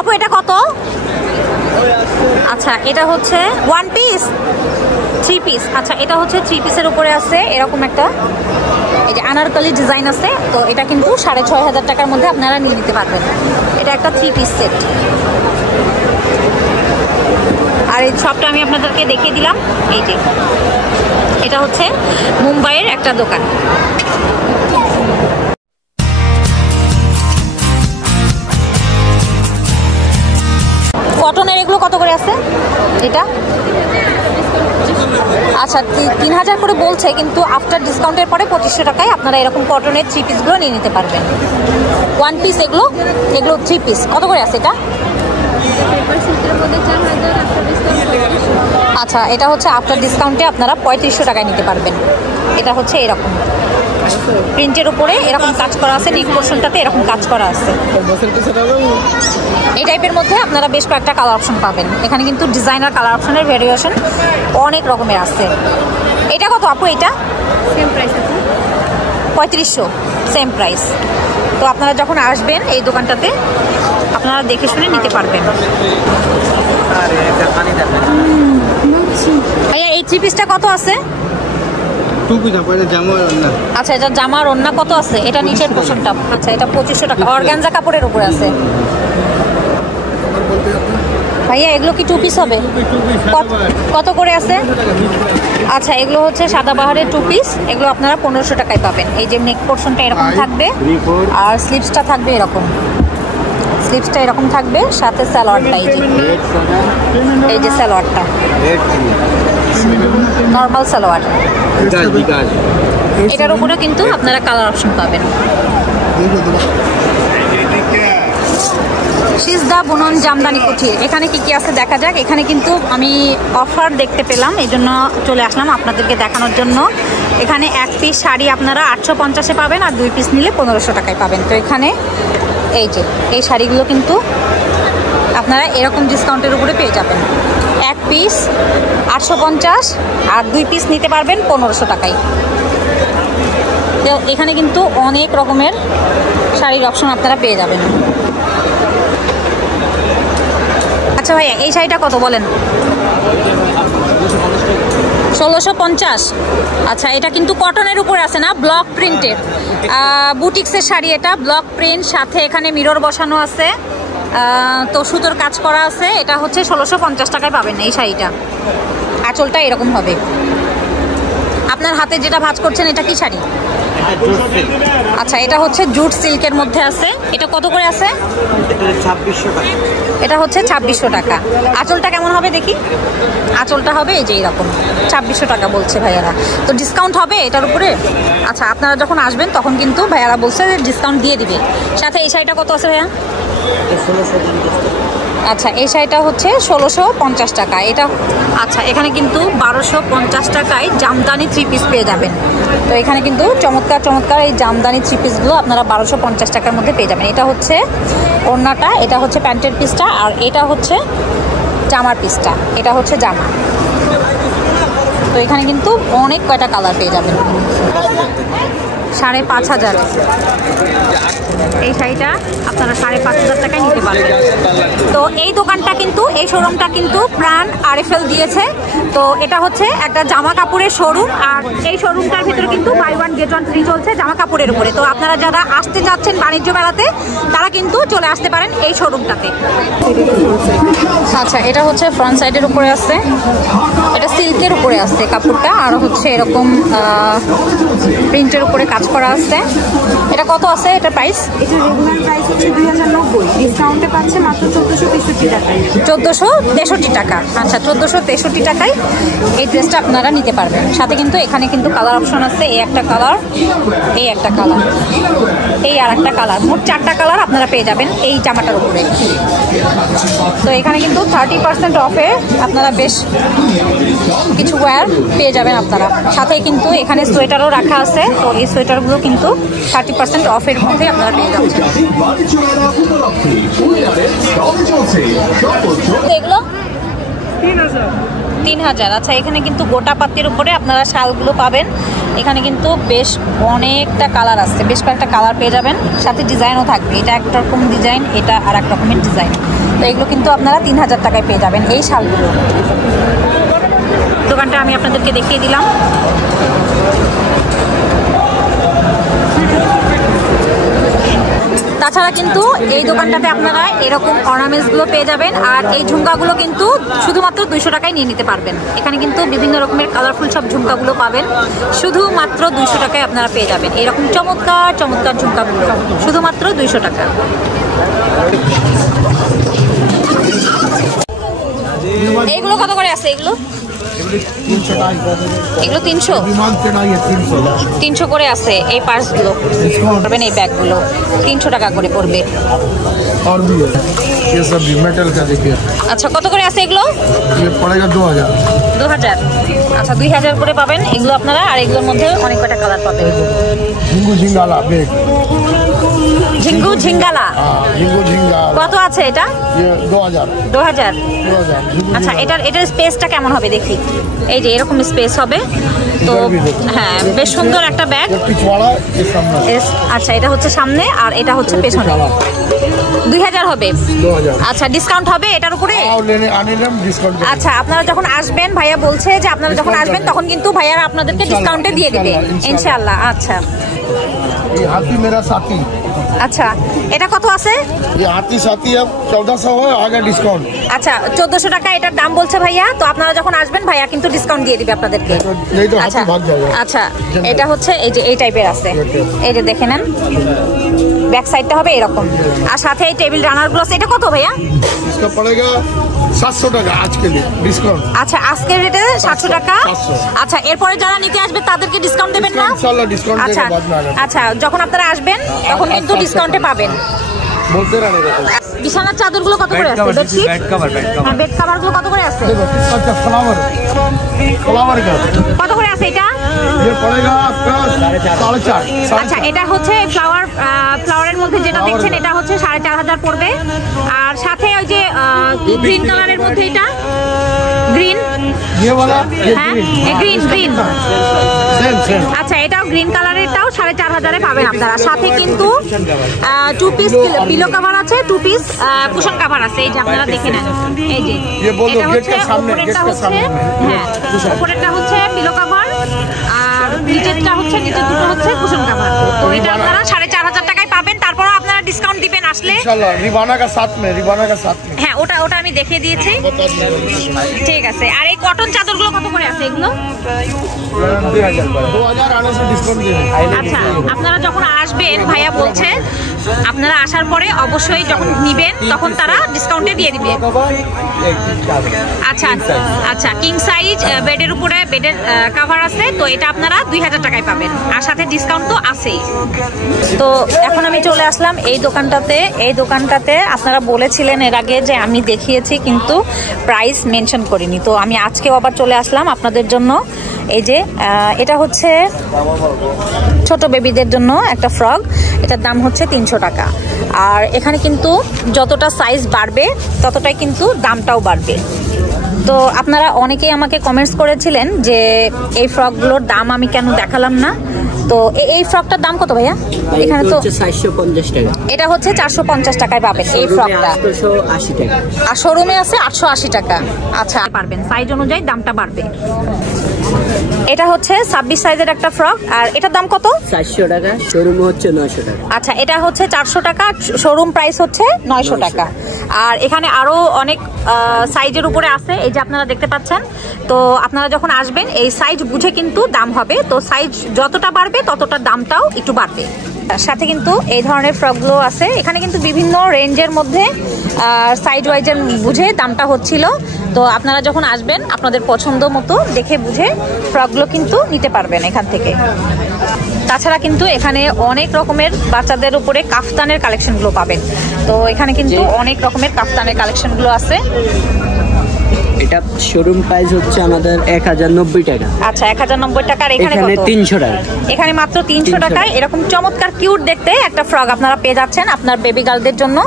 আপু এটা কত? আচ্ছা এটা হচ্ছে ওয়ান পিস, থ্রি পিস। আচ্ছা এটা হচ্ছে থ্রি পিসের উপরে আছে এরকম একটা, এই যে আনারকলি ডিজাইন আছে। তো এটা কিন্তু 6500 টাকার মধ্যে আপনারা নিয়ে নিতে পারবেন। এটা একটা থ্রি পিস সেট। আর এই শপটা আমি আপনাদেরকে দেখিয়ে দিলাম। এই যে এটা হচ্ছে মুম্বাইয়ের একটা দোকান। কটনের এগুলো কত করে আছে? এটা আচ্ছা 3000 করে বলছে, কিন্তু আফটার ডিসকাউন্টের পরে 2500 টাকায় আপনারা এরকম কটনের থ্রি পিসগুলো নিয়ে নিতে পারবেন। ওয়ান পিস এগুলো থ্রি পিস কত করে আছে এটা? আচ্ছা এটা হচ্ছে আফটার ডিসকাউন্টে আপনারা 3500 টাকায় নিতে পারবেন। এটা হচ্ছে এরকম প্রিন্টের উপরে এরকম কাজ করা আছে, নেক পোর্শনটাতে এরকম কাজ করা আছে। এই টাইপের মধ্যে আপনারা বেশ কয়েকটা কালার অপশন পাবেন। এখানে কিন্তু ডিজাইনার কালার অপশনের ভেরিয়েশন অনেক রকমের আছে। এটা কত আপু? এটা সেম প্রাইস আছে 3500, সেম প্রাইস। তো আপনারা যখন আসবেন এই দোকানটাতে আপনারা দেখে শুনে নিতে পারবেন। ভাইয়া এই থ্রি পিসটা কত আছে? আচ্ছা এটা জামার ওড়না কত আছে? এটা নিচের পোর্শনটা। আচ্ছা এটা 2500 টাকা, অর্গানজা কাপড়ের উপরে আছে। ভাইয়া এগুলো কি টু পিস হবে? কত করে আছে? আচ্ছা এগুলো হচ্ছে সাদাবাহারের টু পিস। এগুলো আপনারা 1500 টাকায় পাবেন। এই যে নেক পোর্শনটা এরকম থাকবে আর স্লিভসটা থাকবে এরকম, স্লিভসটা এরকম থাকবে, সাথে সালোয়ারটা এই যে সালোয়ারটা নর্মাল সালোয়ার। এটার উপরে কিন্তু আপনারা কালার অপশন পাবেন। সিজদা বুনন জামদানি কুঠি। এখানে কি কি আছে দেখা যাক। এখানে কিন্তু আমি অফার দেখতে পেলাম, এই জন্য চলে আসলাম আপনাদেরকে দেখানোর জন্য। এখানে এক পিস শাড়ি আপনারা 850-এ পাবেন, আর 2 পিস নিলে 1500 টাকায় পাবেন। তো এখানে এই যে এই শাড়িগুলো কিন্তু আপনারা এরকম ডিসকাউন্টের উপরে পেয়ে যাবেন। এক পিস 850 আর 2 পিস নিতে পারবেন 1500 টাকায়। তো এখানে কিন্তু অনেক রকমের শাড়ির অপশন আপনারা পেয়ে যাবেন। আচ্ছা ভাইয়া এই শাড়িটা কত বলেন? 1650। আচ্ছা এটা কিন্তু কটনের উপরে আছে না, ব্লক প্রিন্টের বুটিক্সের শাড়ি। এটা ব্লক প্রিন্ট, সাথে এখানে মিরর বসানো আছে, তো সুতোর কাজ করা আছে। এটা হচ্ছে 1650 টাকায় পাবেন এই শাড়িটা। আঁচলটা এরকম হবে। আপনার হাতে যেটা ভাঁজ করছেন এটা কি শাড়ি? আচ্ছা এটা হচ্ছে জুট সিল্কের মধ্যে আছে। এটা কত করে আছে? এটা হচ্ছে 2600 টাকা। আঁচলটা কেমন হবে দেখি? আঁচলটা হবে এই যে এইরকম, 2600 টাকা বলছে ভাইয়ারা। তো ডিসকাউন্ট হবে এটার উপরে? আচ্ছা আপনারা যখন আসবেন তখন কিন্তু ভাইয়ারা বলছে যে ডিসকাউন্ট দিয়ে দিবে। সাথে এই শাড়িটা কত আছে ভাইয়া? আচ্ছা এই শাড়িটা হচ্ছে 1650 টাকা। এটা আচ্ছা এখানে কিন্তু 1250 টাকায় জামদানি থ্রি পিস পেয়ে যাবেন। তো এখানে কিন্তু চমৎকার চমৎকার এই জামদানি থ্রি পিসগুলো আপনারা 1250 টাকার মধ্যে পেয়ে যাবেন। এটা হচ্ছে ওড়নাটা, এটা হচ্ছে প্যান্টের পিসটা, আর এটা হচ্ছে জামার পিসটা। এটা হচ্ছে জামা। তো এখানে কিন্তু অনেক কয়টা কালার পেয়ে যাবেন। 5500 এই শাড়িটা আপনারা 5500 টাকায় নিতে পারবেন। তো এই দোকানটা কিন্তু, এই শোরুমটা কিন্তু প্রাণ আরএফএল দিয়েছে। তো এটা হচ্ছে একটা জামা কাপড়ের শোরুম, আর এই শোরুমটার ভিতরে কিন্তু buy one get one free চলছে জামা কাপড়ের উপরে। তো আপনারা যারা আসতে যাচ্ছেন বাণিজ্য মেলাতে তারা কিন্তু চলে আসতে পারেন এই শোরুমটাতে। আচ্ছা এটা হচ্ছে ফ্রন্ট সাইডের উপরে আছে, এটা সিল্কের উপরে আছে কাপড়টা, আর হচ্ছে এরকম প্রিন্টের উপরে কাজ করা আছে। এটা কত আছে? এটা প্রাইস? এটা রেগুলার প্রাইস হচ্ছে 2090, ডিসকাউন্টে পাচ্ছে মাত্র 1463 টাকায়। 1463 টাকা। আচ্ছা 1463 টাকায় এই ড্রেসটা আপনারা নিতে পারবেন। সাথে কিন্তু এখানে কিন্তু কালার অপশন আছে, এই একটা কালার, এই একটা কালার, এই আর একটা কালার, মোট 4টা কালার আপনারা পেয়ে যাবেন এই জামাটার উপরে। তো এখানে কিন্তু 30% অফে আপনারা বেশ কিছু ওয়্যার পেয়ে যাবেন আপনারা। সাথে কিন্তু এখানে সোয়েটারও রাখা আছে। তো এই সোয়েটারগুলো কিন্তু 30% অফের মধ্যে আপনারা পেয়ে যাচ্ছেন। এগুলো 3000। আচ্ছা, এখানে কিন্তু গোটা পাতির উপরে আপনারা শালগুলো পাবেন। এখানে কিন্তু বেশ অনেকটা কালার আছে, বেশ কয়েকটা কালার পেয়ে যাবেন, সাথে ডিজাইনও থাকবে। এটা একটা রকম ডিজাইন, এটা আর এক রকমের ডিজাইন। তো এগুলো কিন্তু আপনারা 3000 টাকায় পেয়ে যাবেন এই শালগুলো। দোকানটা আমি আপনাদেরকে দেখিয়ে দিলাম। তাছাড়া কিন্তু এই দোকানটাতে আপনারা এরকম অর্নামেন্টসগুলো পেয়ে যাবেন। আর এই ঝুমকাগুলো কিন্তু শুধুমাত্র 200 টাকায় নিয়ে নিতে পারবেন। এখানে কিন্তু বিভিন্ন রকমের কালারফুল সব ঝুমকাগুলো পাবেন, শুধুমাত্র 200 টাকায় আপনারা পেয়ে যাবেন এরকম চমৎকার চমৎকার ঝুমকাগুলো, শুধুমাত্র 200 টাকা। এইগুলো কত করে আছে? এগুলো 300 করে আছে। এই পার্সগুলো পারবেন, এই ব্যাগগুলো 300 টাকা করে পড়বে। আচ্ছা, কত করে আছে এগুলো? 2000। আচ্ছা, 2000 করে পাবেন এগুলো আপনারা। আর এগুলোর মধ্যে অনেক কয়টা কালার পাবেন। ঝিঙ্গু ঝিঙ্গালা কত আছে এটা? 2000। আচ্ছা, এটার স্পেসটা কেমন হবে দেখি। এই যে এরকম স্পেস হবে। তো হ্যাঁ, বেশ সুন্দর একটা ব্যাগ। আচ্ছা, এটা হচ্ছে সামনে আর এটা হচ্ছে পেছনে। 2000 হবে। আচ্ছা, ডিসকাউন্ট হবে এটার উপরে? আচ্ছা, আপনারা যখন আসবেন, ভাইয়া বলছে যে আপনারা যখন আসবেন তখন কিন্তু ভাইয়ারা আপনাদেরকে ডিসকাউন্টে দিয়ে দিবে ইনশাআল্লাহ। আচ্ছা, हाथी मेरा साथी। আচ্ছা, এটা কত আছে? ये हाथी साथी अब 1400 है, आगे डिस्काउंट। আচ্ছা, 1400 টাকা এটার দাম বলছে ভাইয়া। তো আপনারা যখন আসবেন ভাইয়া কিন্তু ডিসকাউন্ট দিয়ে দিবে আপনাদেরকে। नहीं तो हाथी भाग जाएगा। আচ্ছা, এটা হচ্ছে এই যে এই টাইপের আছে। এই যে দেখে নেন, ব্যাক সাইডটা হবে এরকম। আর সাথে এই টেবিল রানারগুলো আছে। এটা কত ভাইয়া? इसका पड़ेगा 700 টাকা आज के लिए डिस्काउंट। আচ্ছা, আজকের রেটে 700 টাকা। আচ্ছা, এরপরে যারা নিতে আসবে তাদেরকে ডিসকাউন্ট দেবেন না? इंशाल्लाह डिस्काउंट আচ্ছা देगा बाद में आना। আচ্ছা, যখন আপনারা আসবেন তখন কিন্তু ডিসকাউন্টে পাবেন। बोलते रहने का। বিছানার চাদরগুলো কত করে আছে? বেডশিট, বেড কভারগুলো কত করে আছে? अच्छा, फ्लावर का কত করে আছে এটা? ये पड़ेगा आपका 4.5। আচ্ছা, এটা হচ্ছে ফ্লাওয়ারের মধ্যে যেটা দেখছেন এটা হচ্ছে 4500 পড়বে। আর সাথে ওই যে গ্রিন কালারের মধ্যে এটা গ্রিন, ये वाला হ্যাঁ গ্রিন। सेम। আচ্ছা, এটাও গ্রিন কালারেরটাও 4500 পাবেন আপনারা। সাথে কিন্তু 2 পিস পিলো কভার আছে, 2 পিস কুশন কভার আছে। এই যে আপনারা দেখে নেন। এই যে এটা হচ্ছে উপরেরটা হচ্ছে, হ্যাঁ উপরেরটা হচ্ছে পিলো কভার আর নিচেরটা হচ্ছে, নিচের দুটো হচ্ছে কুশন কভার। তো এটা আপনারা 4500 টাকায় পাবেন। তারপরও আপনারা ডিসকাউন্ট দিবেন আসলে इंशाल्लाह। रिबाना का साथ में হ্যাঁ, ওটা আমি দেখিয়ে দিয়েছি। ঠিক আছে। আর এই কটন চাদরগুলো কত করে আছে? এগুলো 2000 आने से डिस्काउंट दे। আচ্ছা, আপনারা যখন আসবেন ভাইয়া বলছে আপনারা আসার পরে অবশ্যই যখন নিবেন তখন তারা ডিসকাউন্টে দিয়ে দিবে। আচ্ছা আচ্ছা, কিং সাইজ বেডের উপরে বেডের কভার আছে। তো এটা আপনারা 2000 টাকায় পাবেন আর সাথে ডিসকাউন্ট তো আছেই। তো এখন আমি চলে আসলাম এই দোকানটাতে। এই দোকানটাতে আপনারা বলেছিলেন এর আগে যে আমি দেখিয়েছি কিন্তু প্রাইস মেনশন করিনি। তো আমি আজকেও আবার চলে আসলাম আপনাদের জন্য। এই যে এটা হচ্ছে ছোট বেবিদের জন্য একটা ফ্রক। এটার দাম হচ্ছে 300 টাকা। আর এখানে কিন্তু যতটা সাইজ বাড়বে ততটাই কিন্তু দামটাও বাড়বে। তো আপনারা অনেকেই আমাকে কমেন্টস করেছিলেন যে এই ফ্রকগুলোর দাম আমি কেন দেখালাম না। তো এই ফ্রকটার দাম কত ভাইয়া? এখানে তো 450 টাকা। এটা হচ্ছে 450 টাকায় পাবেন এই ফ্রকটা। 880 টাকা। আর শোরুমে আছে 880 টাকা। আচ্ছা, পারবেন সাইজ অনুযায়ী দামটা বাড়বে। এটা হচ্ছে 26 সাইজের একটা ফ্রক। আর এটার দাম কত? 400 টাকা। শোরুমে হচ্ছে 900 টাকা। আচ্ছা, এটা হচ্ছে 400 টাকা, শোরুম প্রাইস হচ্ছে 900 টাকা। আর এখানে আরো অনেক সাইজের উপরে আছে, এই যে আপনারা দেখতে পাচ্ছেন। তো আপনারা যখন আসবেন এই সাইজ বুঝে কিন্তু দাম হবে। তো সাইজ যতটা বাড়বে ততটা দামটাও একটু বাড়বে। সাথে কিন্তু এই ধরনের ফ্রকগুলো আছে। এখানে কিন্তু বিভিন্ন রেঞ্জের মধ্যে সাইজ ওয়াইজের বুঝে দামটা হচ্ছিল। তো আপনারা যখন আসবেন আপনাদের পছন্দ মতো দেখে বুঝে ফ্রকগুলো কিন্তু নিতে পারবেন এখান থেকে। তাছাড়া কিন্তু এখানে অনেক রকমের বাচ্চাদের উপরে কাফতানের কালেকশনগুলো পাবেন। তো এখানে কিন্তু অনেক রকমের কাফতানের কালেকশনগুলো আছে। এটা শোরুম প্রাইস হচ্ছে আমাদের 1090 টাকা। আচ্ছা 1090 টাকা। আর এখানে কত? 300 টাকা। এখানে মাত্র 300 টাকায় এরকম চমৎকার কিউট দেখতে একটা ফ্রক আপনারা পেয়ে যাচ্ছেন আপনার বেবি গার্লদের জন্য।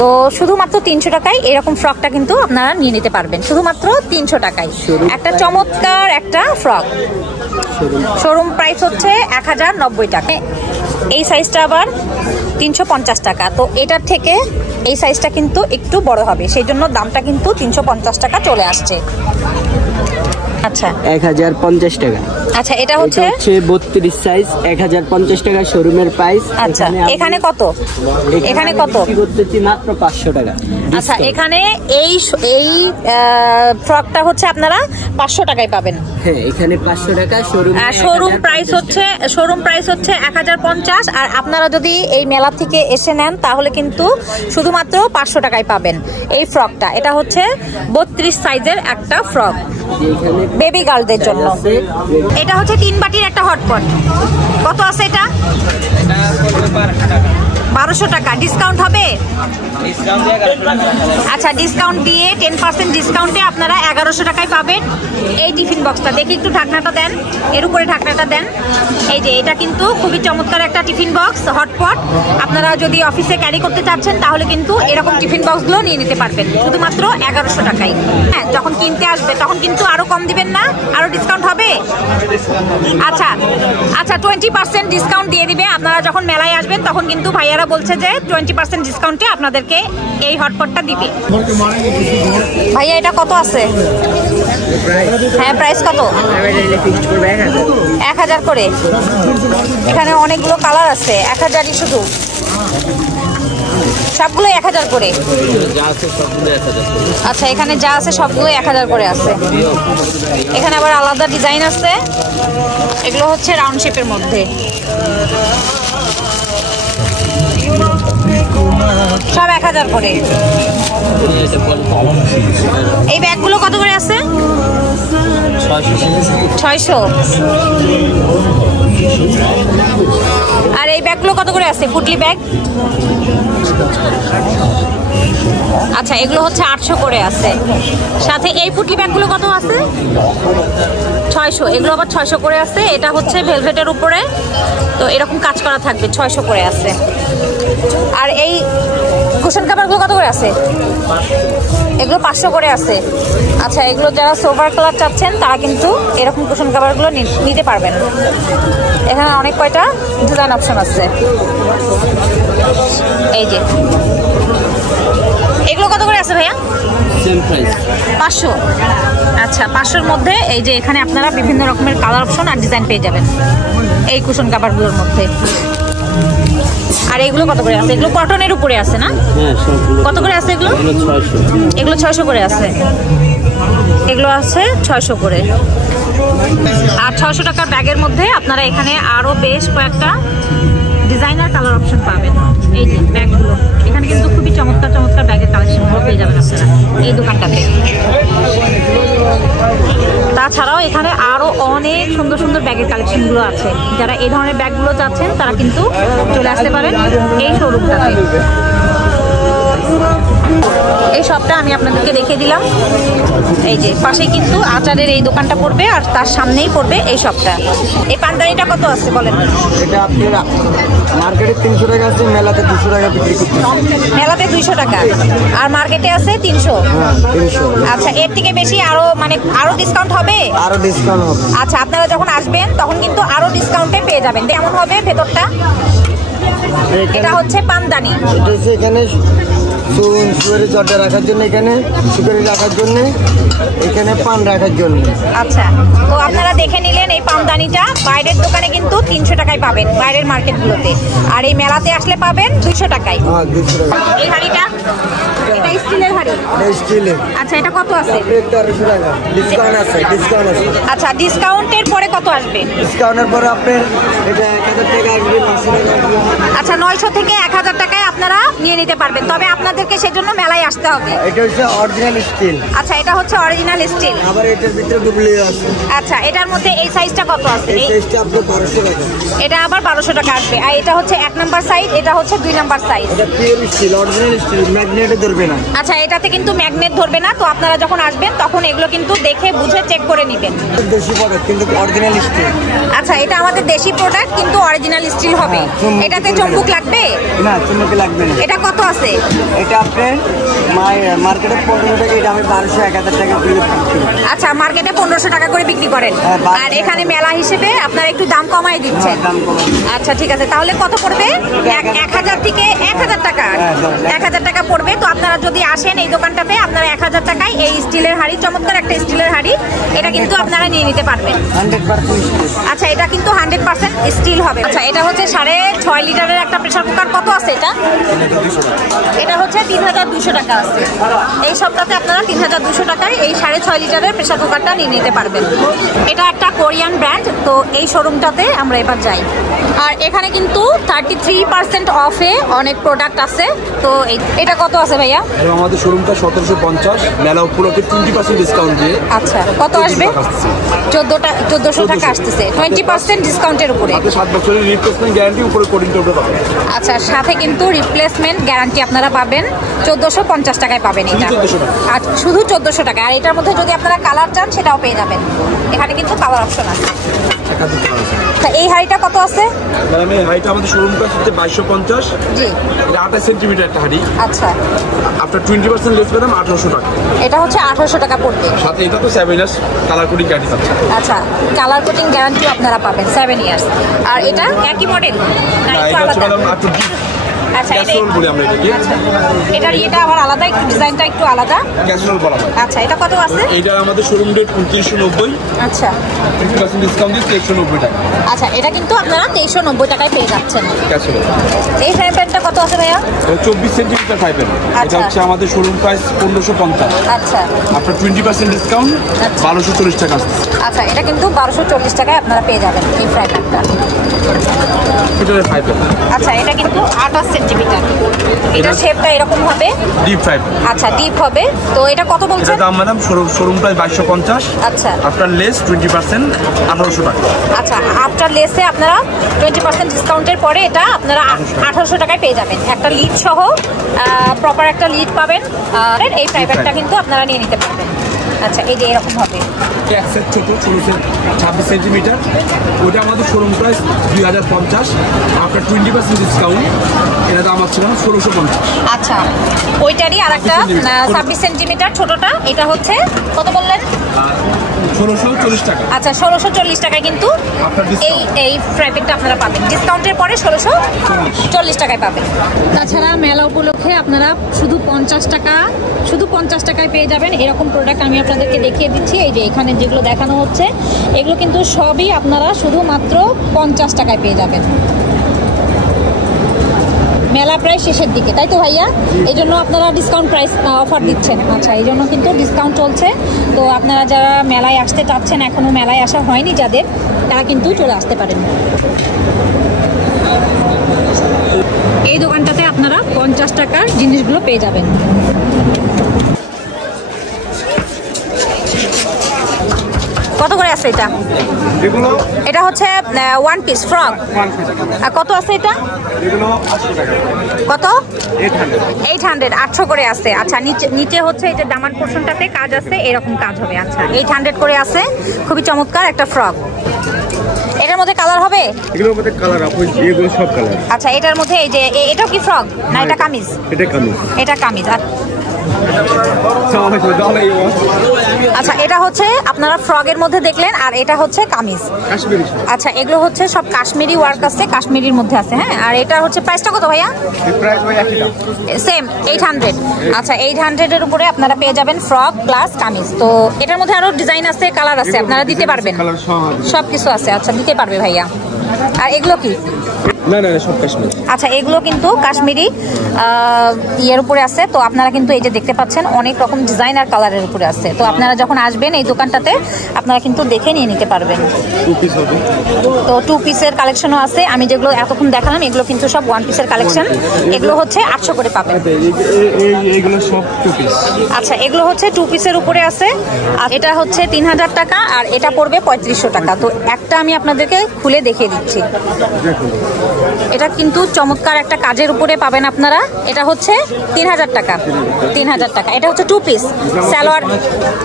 তো শুধুমাত্র 300 টাকায় এরকম ফ্রকটা কিন্তু আপনারা নিয়ে নিতে পারবেন, শুধুমাত্র 300 টাকায় একটা চমৎকার একটা ফ্রক। শোরুম প্রাইস হচ্ছে 1090 টাকা। এই সাইজটা আবার 350 টাকা। তো এটার থেকে এই সাইজটা কিন্তু একটু বড় হবে, সেই জন্য দামটা কিন্তু 350 টাকা চলে আসছে। আচ্ছা 1050 টাকা। আচ্ছা এটা হচ্ছে 32 সাইজ, 1050 টাকা শোরুমের প্রাইস। আচ্ছা এখানে কত? এখানে কত করতেছি? মাত্র 500 টাকা। আচ্ছা এখানে এই ফ্রকটা হচ্ছে আপনারা 500 টাকায় পাবেন। হ্যাঁ এখানে 500 টাকা শোরুম। শোরুম প্রাইস হচ্ছে 1050। আর আপনারা যদি এই মেলা থেকে এসে নেন তাহলে কিন্তু শুধুমাত্র 500 টাকায় পাবেন এই ফ্রকটা। এটা হচ্ছে 32 সাইজের একটা ফ্রক বেবি গার্লদের জন্য। এটা হচ্ছে 3 বাটির একটা হটপট। কত আছে এটা? 1200 টাকা। ডিসকাউন্ট হবে? আচ্ছা ডিসকাউন্ট দিয়ে 10% ডিসকাউন্টে আপনারা 1100 টাকায় পাবেন এই টিফিন বক্সটা। দেখি একটু ঢাকনাটা দেন, এর উপরে ঢাকনাটা দেন। এই যে এটা কিন্তু খুবই চমৎকার একটা টিফিন বক্স হটপট। আপনারা যদি অফিসে ক্যারি করতে চাচ্ছেন তাহলে কিন্তু এরকম টিফিন বক্সগুলো নিয়ে নিতে পারবেন শুধুমাত্র 1100 টাকায়। হ্যাঁ যখন কিনতে আসবে তখন কিন্তু আরো কম দিবেন না? আরো ডিসকাউন্ট হবে? আচ্ছা 20% ডিসকাউন্ট দিয়ে দিবে। আপনারা যখন মেলায় আসবেন তখন কিন্তু ভাইয়ারা বলছে যে 20% ডিসকাউন্টে আপনাদেরকে এই হটপটটা দিবে। ভাইয়া এটা কত আছে? হ্যাঁ প্রাইস কত? 1000 করে। এখানে অনেকগুলো কালার আছে, 1000ই শুধু, সবগুলো 1000 করে। আচ্ছা এখানে যা আছে সবগুলো 1000 করে আছে। এখানে আবার আলাদা ডিজাইন আছে, এগুলো হচ্ছে রাউন্ড শেপের মধ্যে। সব 1000 করে। এই ব্যাগগুলো কত করে আছে? 600। আর এই ব্যাগগুলো কত করে আছে? পুটলি ব্যাগ। আচ্ছা এগুলো হচ্ছে 800 করে আছে। সাথে এই পুটলি ব্যাগগুলো কত আছে? 600। এগুলো আবার 600 করে আছে। এটা হচ্ছে ভেলভেটের উপরে, তো এরকম কাজ করা থাকবে, 600 করে আছে। আর এই কুশন কাভারগুলো কত করে আছে? এগুলো 500 করে আছে। আচ্ছা এগুলো যারা সোভার কালার চাচ্ছেন তারা কিন্তু এরকম কুশন কাভারগুলো নিতে পারবেন। এখানে অনেক কয়টা ডিজাইন অপশন আছে। এই যে এগুলো কত করে আছে ভাইয়া? Same price 500। আচ্ছা 500-র মধ্যে এই যে এখানে আপনারা বিভিন্ন রকমের কালার অপশন আর ডিজাইন পেয়ে যাবেন এই কুশন কাভারগুলোর মধ্যে। আর এগুলো কত করে আছে? এগুলো কটনের উপরে আছে না? হ্যাঁ সবগুলো। কত করে আছে এগুলো? 600। এগুলো 600 করে আছে। এগুলো আছে 600 করে। আর 600 টাকার ব্যাগের মধ্যে আপনারা এখানে আরো বেশ কয়েকটা ডিজাইনার কালার অপশন পাবেন। এই যে ব্যাগগুলো, এখানে কিন্তু খুবই চমৎকার চমৎকার ব্যাগের কালেকশনগুলো পেয়ে যাবেন আপনারা এই দোকানটাতে। তাছাড়াও এখানে আরো অনেক সুন্দর সুন্দর ব্যাগের কালেকশনগুলো আছে। যারা এই ধরনের ব্যাগগুলো চাচ্ছেন তারা কিন্তু চলে আসতে পারেন এই শোরুমটাতে। এই শপটা আমি আপনাদেরকে দেখিয়ে দিলাম। এই যে পাশে কিন্তু আচারের এই দোকানটা পড়বে আর তার সামনেই পড়বে এই শপটা। এই পানদানিটা কত আছে বলেন? এটা আপনারা মার্কেটে 300 টাকা আছে, মেলাতে 200 টাকা বিক্রি করতে। মেলাতে 200 টাকা আর মার্কেটে আছে 300। হ্যাঁ 300। আচ্ছা এর থেকে বেশি আরো আরো ডিসকাউন্ট হবে? আরো ডিসকাউন্ট হবে। আচ্ছা আপনারা যখন আসবেন তখন কিন্তু আরো ডিসকাউন্টে পেয়ে যাবেন। কেমন হবে ভেতরটা? এটা হচ্ছে পানদানি। এটা হচ্ছে এখানে সুপারি জর্দা রাখার জন্য, এখানে সুপারি রাখার জন্য, এখানে পান রাখার জন্য। আচ্ছা তো আপনারা দেখে নিলেন এই পানদানিটা বাইরের দোকানে কিন্তু 300 টাকায় পাবেন বাইরের মার্কেটগুলোতে, আর এই মেলাতে আসলে পাবেন 200 টাকায়। হ্যাঁ 200 টাকা। এই হাড়িটা এটা স্টিলের হাড়ি। এটা স্টিলের। আচ্ছা এটা কত আছে? 1300 টাকা। ডিসকাউন্ট আছে, ডিসকাউন্ট আছে। আচ্ছা ডিসকাউন্টের পরে কত আসবে? ডিসকাউন্টের পরে আপনার এটা 1000 টাকা আসবে, 900 টাকা আসবে। আচ্ছা 900 থেকে 1000 টাকায় আপনার আপনারা নিয়ে নিতে পারবেন, তবে আপনাদেরকে সেজন্য মেলায় আসতে হবে। এটা হচ্ছে অরিজিনাল স্টিল। আচ্ছা, এটা হচ্ছে অরিজিনাল স্টিল। আবার এটার ভিতরে ডুপ্লিকেট আছে। আচ্ছা, এটার মধ্যে এই সাইজটা কত আছে? এই সাইজটা আপনার 1200 টাকা। এটা আবার 1200 টাকা আসবে। আর এটা হচ্ছে 1 নাম্বার সাইজ, এটা হচ্ছে 2 নাম্বার সাইজ। এটা পিওর স্টিল, অরিজিনাল স্টিল, ম্যাগনেটে ধরবে না। আচ্ছা, এটাতে কিন্তু ম্যাগনেট ধরবে না, তো আপনারা যখন আসবেন তখন এগুলো কিন্তু দেখে বুঝে চেক করে নেবেন। দেশি প্রোডাক্ট কিন্তু অরিজিনাল স্টিল। আচ্ছা, এটা আমাদের দেশি প্রোডাক্ট কিন্তু অরিজিনাল স্টিল হবে। এটাতে চুম্বক লাগবে না? চুম্বক লাগবে না। এটা কত আছে? এটা আপনার মার্কেটে 15 টাকা, এটা আমি 1200-1000 টাকা করে বিক্রি করি। আচ্ছা, মার্কেটে 1500 টাকা করে বিক্রি করেন, আর এখানে মেলা হিসেবে আপনারা একটু দাম কমাই দিচ্ছেন। দাম কমাই। আচ্ছা, ঠিক আছে, তাহলে কত পড়বে? 1000 থেকে 1000 টাকা। 1000 টাকা পড়বে। তো আপনারা যদি আসেন এই দোকানটাতে, আপনারা 1000 টাকায় এই স্টিলের হাঁড়ি, চমৎকার একটা স্টিলের হাঁড়ি, এটা কিন্তু আপনারা নিয়ে নিতে পারবেন। 100% স্টিল। আচ্ছা, এটা কিন্তু 100% স্টিল হবে। আচ্ছা, এটা হচ্ছে 6.5 লিটারের একটা প্রেসার কুকার। কত আছে এটা? এটা হচ্ছে 3200 টাকা আছে। এই সপ্তাহে আপনারা 3200 টাকায় এই 6.5 লিটারের প্রেসার কুকারটা নিয়ে নিতে পারবেন। এটা একটা কোরিয়ান ব্র্যান্ড। তো এই শোরুমটাতে আমরা এবার যাই, আর এখানে কিন্তু 33% অফে অনেক প্রোডাক্ট আছে। তো এটা কত আছে ভাইয়া? আমাদের শোরুমটা 1750, মেলা উপলক্ষে 20% ডিসকাউন্ট দিয়ে। আচ্ছা, কত আসবে? 1400 টাকা আসতেছে 20% ডিসকাউন্টের উপরে। 7 বছরের রিপ্লেসমেন্ট গ্যারান্টি, উপরে কোডিং টোটো পাবেন। আচ্ছা, সাথে কিন্তু রিপ্লেসমেন্ট গ্যারান্টি আপনারা পাবেন। 1450 টাকায় পাবেন এটা। আর শুধু 1400 টাকা। আর এটার মধ্যে যদি আপনারা কালার চান সেটাও পেয়ে যাবেন। এখানে কিন্তু কালার অপশন আছে। তা এই হাঁড়িটা কত আছে? ম্যাডাম, এই হাইটা আমাদের শোরুমটা হচ্ছে 2250। জি, এটা 28 সেন্টিমিটার একটা হাঁড়ি। আচ্ছা, আফটার 20% লেস ম্যাডাম 1800 টাকা। এটা হচ্ছে 1800 টাকা পড়বে। সাথে এটা তো 7 ইয়ার্স কালার কোডিং গ্যারান্টি থাকছে। আচ্ছা, কালার কোটিং গ্যারান্টি আপনারা পাবেন 7 ইয়ার্স। আর এটা একই মডেল না একটু এটা হচ্ছে আলাদা? ম্যাডাম আপ টু আচ্ছা, ক্যাসরোল বলি আমরা এটাকে। আচ্ছা, এটার এটা আবার আলাদা, একটু ডিজাইনটা একটু আলাদা। ক্যাসরোল বলা হয়। আচ্ছা, এটা কত আছে? এইটা আমাদের শোরুম রেট 2990। আচ্ছা, 50% ডিসকাউন্ট দিয়ে 2390 টাকা। আচ্ছা, এটা কিন্তু আপনারা 2390 টাকায় পেয়ে যাচ্ছেন। ক্যাসরোল। এই ফ্রাই প্যানটা কত আছে ভাইয়া? 24 সেন্টিমিটার ফ্রাই প্যান। এটা আচ্ছা। হচ্ছে আমাদের শোরুম প্রাইস 1550। আচ্ছা, আফটার 20% ডিসকাউন্ট আচ্ছা। 1240 টাকা। আচ্ছা, এটা কিন্তু 1240 টাকায় আপনারা পেয়ে যাবেন এই ফ্রাই প্যানটা। এটার ফ্রাই প্যান। আচ্ছা, এটা কিন্তু 28 সেন্টিমিটার। এটা শেপটা এরকম হবে। Deep fry pan. আচ্ছা, ডিপ হবে। তো এটা কত এটা বলছেন? দাম ম্যাডাম শোরুম প্রাইস 2250। আচ্ছা, আফটার লেস 20% 1800 টাকা। আচ্ছা, আফটার লেসে আপনারা 20% ডিসকাউন্টের পরে এটা আপনারা 1800 টাকায় পেয়ে যাবেন। একটা লিড সহ প্রপার একটা লিড পাবেন। আর এই ফ্রাই প্যানটা কিন্তু আপনারা নিয়ে নিতে পারবেন। আচ্ছা, এই যে এরকম হবে। ট্যাক্সের ছোট 26 সেন্টিমিটার। ওটা আমাদের শোরুম প্রাইস 2050। আফটার 20% ডিসকাউন্ট এটা দাম হচ্ছে 1650। আচ্ছা, ওইটারই আর একটা 26 সেন্টিমিটার ছোটটা, এটা হচ্ছে কত বললেন? 1640 টাকা। আচ্ছা, 1640 টাকায় কিন্তু এই ফ্রাই প্যানটা আপনারা পাবেন। ডিসকাউন্টের পরে 1640 টাকায় পাবেন। তাছাড়া মেলা উপলক্ষে আপনারা শুধু 50 টাকায় পেয়ে যাবেন এরকম প্রোডাক্ট আমি আপনাদেরকে দেখিয়ে দিচ্ছি। এই যে এখানে যেগুলো দেখানো হচ্ছে এগুলো কিন্তু সবই আপনারা শুধুমাত্র 50 টাকায় পেয়ে যাবেন। মেলা প্রায় শেষের দিকে, তাই তো ভাইয়া? এই জন্য আপনারা ডিসকাউন্ট প্রাইস অফার দিচ্ছেন। আচ্ছা, এই জন্য কিন্তু ডিসকাউন্ট চলছে। তো আপনারা যারা মেলায় আসতে চাচ্ছেন, এখনও মেলায় আসা হয়নি যাদের, তারা কিন্তু চলে আসতে পারেন। এই দোকানটাতে আপনারা 50 টাকার জিনিসগুলো পেয়ে যাবেন। কত করে আছে এটা? এগুলো এটা হচ্ছে 1 পিস ফ্রক। আর কত আছে এটা? এগুলো 800 টাকা। কত? 800 800 করে আছে। আচ্ছা, নিচে হচ্ছে এই যে দামান পোর্শনটাতে কাজ আছে, এরকম কাজ হবে। আচ্ছা, 800 করে আছে। খুবই চমৎকার একটা ফ্রক। এটার মধ্যে কালার হবে? এগুলোর মধ্যে কালার আপনি এগুলো সব কালার। আচ্ছা, এটার মধ্যে এই যে এটাও কি ফ্রক না এটা কামিজ? এটা কামিজ। এটা কামিজ। আচ্ছা, এটা হচ্ছে আপনারা ফ্রকের মধ্যে দেখলেন, আর এটা হচ্ছে কামিজ কাশ্মীরি। আচ্ছা, এগুলো হচ্ছে সব কাশ্মীরি ওয়ার্ক আছে, কাশ্মীরির মধ্যে আছে। হ্যাঁ, আর এটা হচ্ছে প্রাইসটা কত ভাইয়া? প্রাইস ভাই একই দাম, সেম 800। আচ্ছা, 800 এর উপরে আপনারা পেয়ে যাবেন ফ্রক প্লাস কামিজ। তো এটার মধ্যে আরো ডিজাইন আছে, কালার আছে, আপনারা দিতে পারবেন, সব কিছু আছে। আচ্ছা, দিতে পারবে ভাইয়া। আর এগুলো কি? না না সব কাশ্মীরি। আচ্ছা, এগুলো কিন্তু কাশ্মীরি ইয়ের উপরে আছে। তো আপনারা কিন্তু এই যে দেখতে পাচ্ছেন অনেক রকম ডিজাইন আর কালারের উপরে আছে। তো আপনারা যখন আসবেন এই দোকানটাতে আপনারা কিন্তু দেখে নিয়ে নিতে পারবেন। তো 2 পিসের কালেকশনও আছে। আমি যেগুলো এতক্ষণ দেখালাম এগুলো কিন্তু সব 1 পিসের কালেকশন। এগুলো হচ্ছে 800 করে পাবেন। এইগুলো সব 2 পিস। আচ্ছা, এগুলো হচ্ছে 2 পিসের উপরে আছে। আর এটা হচ্ছে 3000 টাকা আর এটা পড়বে 3500 টাকা। তো একটা আমি আপনাদেরকে খুলে দেখিয়ে দিচ্ছি। এটা কিন্তু চমৎকার একটা কাজের উপরে পাবেন আপনারা। এটা হচ্ছে 3000 টাকা। 3000 টাকা। এটা হচ্ছে 2 পিস সালোয়ার।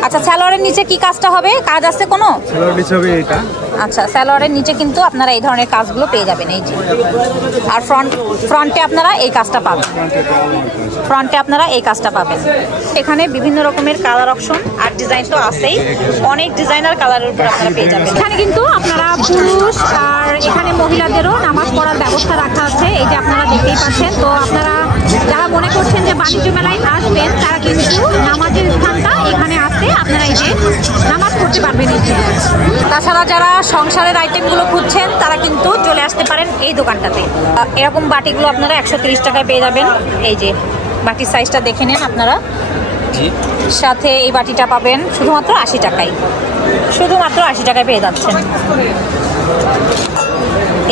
আচ্ছা, সালোয়ারের নিচে কি কাজটা হবে? কাজ আছে কোনো? সালোয়ার নিচে হবে এটা। আচ্ছা, সালোয়ারের নিচে কিন্তু আপনারা এই ধরনের কাজগুলো পেয়ে যাবেন এই যে। আর ফ্রন্টে আপনারা এই কাজটা পাবেন। ফ্রন্টে আপনারা এই কাজটা পাবেন। এখানে বিভিন্ন রকমের কালার অপশন আর ডিজাইন তো আছেই। অনেক ডিজাইনার কালারের উপর আপনারা পেয়ে যাবেন। এখানে কিন্তু আপনারা পুরুষ আর এখানে মহিলাদেরও নামাজ পড়ার ব্যবস্থা রাখা আছে। এই যে আপনারা দেখতেই পাচ্ছেন। তো আপনারা যারা মনে করছেন যে বাণিজ্য মেলায় আসবেন তারা কিন্তু নামাজের স্থানটা এখানে আসতে আপনারা এই যে নামাজ পড়তে পারবেন এই যে। তাছাড়া যারা সংসারের আইটেমগুলো খুঁজছেন তারা কিন্তু চলে আসতে পারেন এই দোকানটাতে। এরকম বাটিগুলো আপনারা 130 টাকায় পেয়ে যাবেন। এই যে বাটির সাইজটা দেখে নেন আপনারা। সাথে এই বাটিটা পাবেন শুধুমাত্র 80 টাকায়। শুধুমাত্র 80 টাকায় পেয়ে যাচ্ছেন।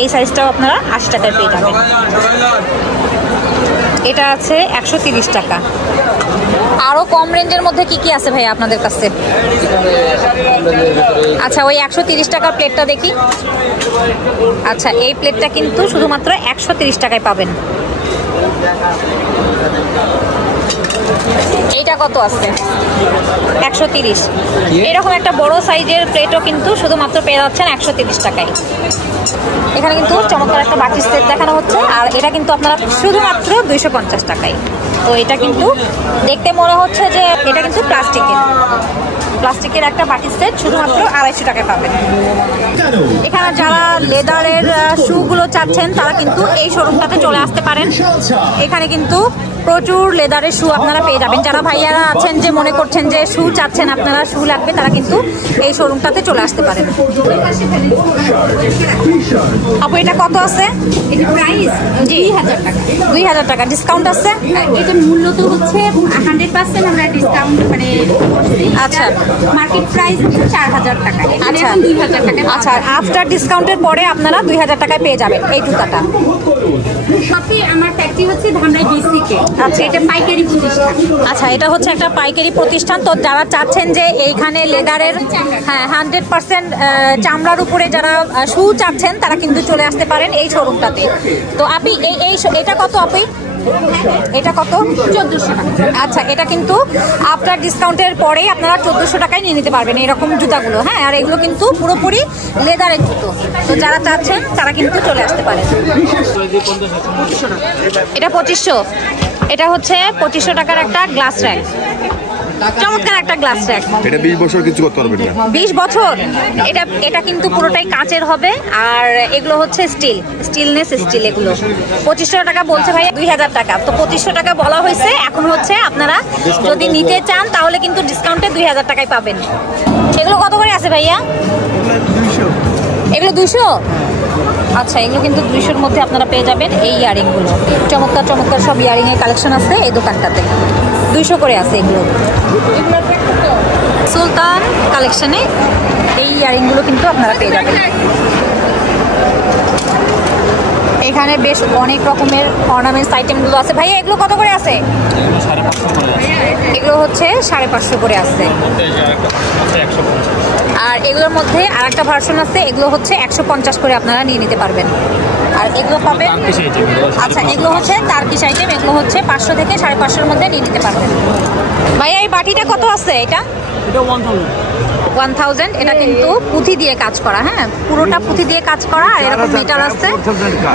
এই সাইজটাও আপনারা 80 টাকায় পেয়ে যাবেন। এটা আছে 130 টাকা। আরো কম রেঞ্জের মধ্যে কি কি আছে ভাই আপনাদের কাছে? আচ্ছা, ওই 130 টাকার প্লেটটা দেখি। আচ্ছা, এই প্লেটটা কিন্তু শুধুমাত্র 130 টাকায় পাবেন। এইটা কত আছে? 130। এরকম একটা বড় সাইজের প্লেটও কিন্তু শুধুমাত্র পেয়ে যাচ্ছেন 130 টাকায়। এখানে কিন্তু চমৎকার একটা বাটির সেট দেখানো হচ্ছে। আর এটা কিন্তু আপনারা শুধুমাত্র 250 টাকায়। তো এটা কিন্তু দেখতে মনে হচ্ছে যে এটা কিন্তু প্লাস্টিকের একটা বাটির সেট শুধুমাত্র 250 টাকায় পাবেন। এখানে যারা লেদারের শুগুলো চাচ্ছেন তারা কিন্তু এই শোরুমটাতে চলে আসতে পারেন। এখানে কিন্তু প্রচুর লেদারের শু আপনারা পেয়ে যাবেন। যারা ভাইয়ারা আছেন যে মনে করছেন যে শু চাচ্ছেন, আপনারা শু লাগবে, তারা কিন্তু এই শোরুমটাতে চলে আসতে পারেন। আপু এটা কত আছে? এটা প্রাইস 2000 টাকা। 2000 টাকা। ডিসকাউন্ট আছে? এটা মূল্য তো হচ্ছে 100% আমরা ডিসকাউন্ট মানে আচ্ছা, মার্কেট প্রাইস হচ্ছে 4000 টাকা। আচ্ছা 2000 টাকা। আচ্ছা, আফটার ডিসকাউন্টের পরে আপনারা 2000 টাকায় পেয়ে যাবেন এই জুতাটা। সত্যি আমার ফ্যাক্টরি হচ্ছে ধামরাই ডিসিকে। আচ্ছা, এটা পাইকারি প্রতিষ্ঠান। আচ্ছা, এটা হচ্ছে একটা পাইকারি প্রতিষ্ঠান। তো যারা চাচ্ছেন যে এইখানে লেদারের 100% চামড়ার উপরে যারা শু চাচ্ছেন তারা কিন্তু চলে আসতে পারেন এই শোরুমটাতে। তো আপনি এটা কত আপনি? এটা কত? 1400 টাকা। আচ্ছা, এটা কিন্তু আফটার ডিসকাউন্টের পরেই আপনারা 1400 টাকায় নিয়ে নিতে পারবেন এরকম জুতাগুলো। হ্যাঁ, আর এগুলো কিন্তু পুরোপুরি লেদারের জুতো। তো যারা চাচ্ছেন তারা কিন্তু চলে আসতে পারেন। এটা 2500। এটা হচ্ছে 2500 টাকার একটা গ্লাস র্যাক। চমৎকার একটা গ্লাস র্যাক। এটা 20 বছর কিছু করতে পারবেন না। 20 বছর? এটা কিন্তু পুরোটাই কাচের হবে। আর এগুলো হচ্ছে স্টিলনেস স্টিল। এগুলো 2500 টাকা বলছে ভাইয়া। 2000 টাকা। তো 2500 টাকা বলা হয়েছে। এখন হচ্ছে আপনারা যদি নিতে চান তাহলে কিন্তু ডিসকাউন্টে 2000 টাকায় পাবেন। এগুলো কত করে আছে ভাইয়া? এগুলো 200। আচ্ছা, এগুলো কিন্তু 200-র মধ্যে আপনারা পেয়ে যাবেন এই ইয়ারিংগুলো। চমৎকার চমৎকার সব ইয়ারিংয়ের কালেকশন আছে এই দোকানটাতে। 200 করে আছে এগুলো। সুলতান কালেকশনে এই ইয়ারিংগুলো কিন্তু আপনারা পেয়ে যাবেন। এখানে বেশ অনেক রকমের অর্নামেন্টস আইটেমগুলো আছে। ভাইয়া এগুলো কত করে আছে? এগুলো হচ্ছে 550 করে আছে। আর এগুলোর মধ্যে আর একটা ভার্সন আছে, এগুলো হচ্ছে 150 করে আপনারা নিয়ে নিতে পারবেন। আর এগুলো পাবেন, আচ্ছা এগুলো হচ্ছে টার্কিশ আইটেম। এগুলো হচ্ছে 500 থেকে 550-এর মধ্যে নিয়ে নিতে পারবেন। ভাইয়া এই বাটিটা কত আছে? এটা 1000। এটা কিন্তু পুঁথি দিয়ে কাজ করা। হ্যাঁ, পুরোটা পুঁথি দিয়ে কাজ করা। আর এরকম মিটার আছে।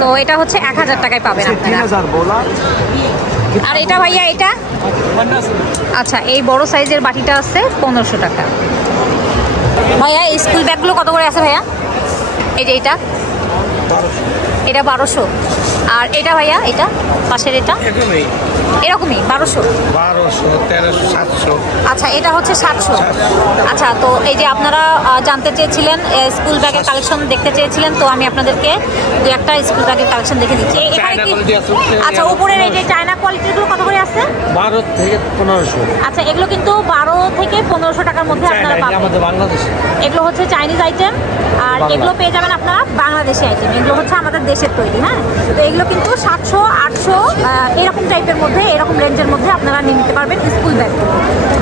তো এটা হচ্ছে 1000 টাকায় পাবেন আপনারা। আর এটা ভাইয়া এটা? আচ্ছা, এই বড় সাইজের বাটিটা আছে 1500 টাকা। ভাইয়া এই স্কুল ব্যাগগুলো কত করে আছে ভাইয়া? এই যে এটা 1200। আর এটা ভাইয়া এটা পাশের এটা এরকমই 1200, 1300, 700। আচ্ছা এটা হচ্ছে 700। আচ্ছা তো এই যে আপনারা জানতে চেয়েছিলেন স্কুল ব্যাগের কালেকশন দেখতে চেয়েছিলেন, তো আমি আপনাদেরকে দু একটা স্কুল ব্যাগের কালেকশন দেখে দিচ্ছি। এখানে কি আচ্ছা উপরের এই যে চায়না কোয়ালিটিগুলো কত করে আছে? 12 থেকে 1500। আচ্ছা এগুলো কিন্তু 12 থেকে 1500 টাকার মধ্যে আপনারা পাবেন। আমাদের বাংলাদেশে এগুলো হচ্ছে চাইনিজ আইটেম, আর এগুলো পেয়ে যাবেন আপনারা বাংলাদেশি আইটেম। এগুলো হচ্ছে আমাদের দেশের তৈরি। হ্যাঁ, তো এগুলো কিন্তু 700, 800 এরকম টাইপের মধ্যে, এরকম রেঞ্জের মধ্যে আপনারা নিয়ে নিতে পারবেন স্কুল ব্যাগ।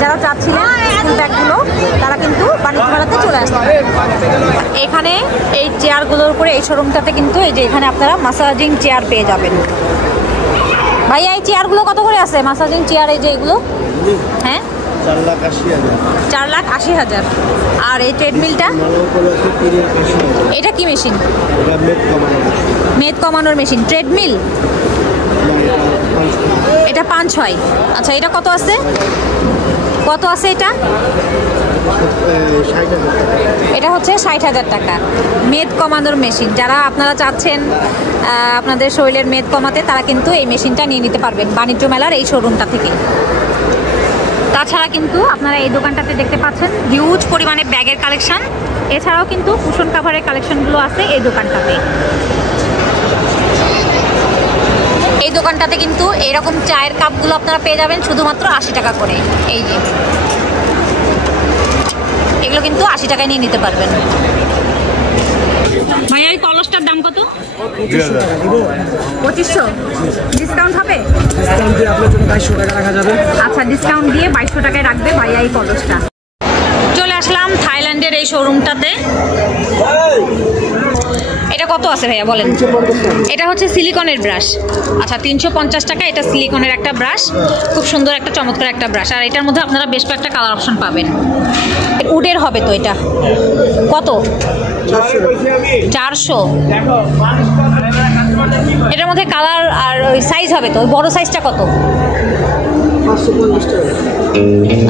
যারা চাচ্ছিলেন স্কুল ব্যাগগুলো তারা কিন্তু বাণিজ্য মেলাতে চলে আসতে পারেন। এখানে এই চেয়ারগুলোর উপরে এই শোরুমটাতে কিন্তু এই যে এখানে আপনারা মাসাজিং চেয়ার পেয়ে যাবেন। ভাইয়া এই চেয়ারগুলো কত করে আছে? মাসাজিং চেয়ার এই যে এগুলো, হ্যাঁ 4,80,000। 4,80,000। আর এই ট্রেডমিলটা, এটা কি মেশিন? মেদ কমানোর মেশিন, ট্রেডমিল। এটা 5-6। আচ্ছা এটা কত আছে? কত আছে এটা? এটা হচ্ছে 60,000 টাকা। মেদ কমানোর মেশিন, যারা আপনারা চাচ্ছেন আপনাদের শরীরের মেদ কমাতে, তারা কিন্তু এই মেশিনটা নিয়ে নিতে পারবেন বাণিজ্য মেলার এই শোরুমটা থেকে। তাছাড়া কিন্তু আপনারা এই দোকানটাতে দেখতে পাচ্ছেন হিউজ পরিমাণে ব্যাগের কালেকশন, এছাড়াও কিন্তু কুশন কাভারের কালেকশনগুলো আছে এই দোকানটাতে। এই দোকানটাতে কিন্তু এইরকম চায়ের কাপগুলো আপনারা পেয়ে যাবেন শুধুমাত্র 80 টাকা করে। এই যে এগুলো কিন্তু 80 টাকায় নিয়ে নিতে পারবেন। ভাইয়া এই কলসটার দাম কত? 2500। ডিসকাউন্ট হবে? ডিসকাউন্ট দিয়ে আপনার জন্য 2200 টাকা রাখা যাবে। আচ্ছা ডিসকাউন্ট দিয়ে 2200 টাকায় রাখবে ভাইয়া এই কলসটা। চলে আসলাম থাইল্যান্ডের এই শোরুমটাতে। এটা কত আছে ভাইয়া বলেন? এটা হচ্ছে সিলিকনের ব্রাশ। আচ্ছা 350 টাকা। এটা সিলিকনের একটা ব্রাশ, খুব সুন্দর একটা চমৎকার একটা ব্রাশ। আর এটার মধ্যে আপনারা বেশ কয়েকটা কালার অপশন পাবেন। উডের হবে তো এটা কত? 400। এটার মধ্যে কালার আর ওই সাইজ হবে তো, ওই বড় সাইজটা কত? 550 টাকা।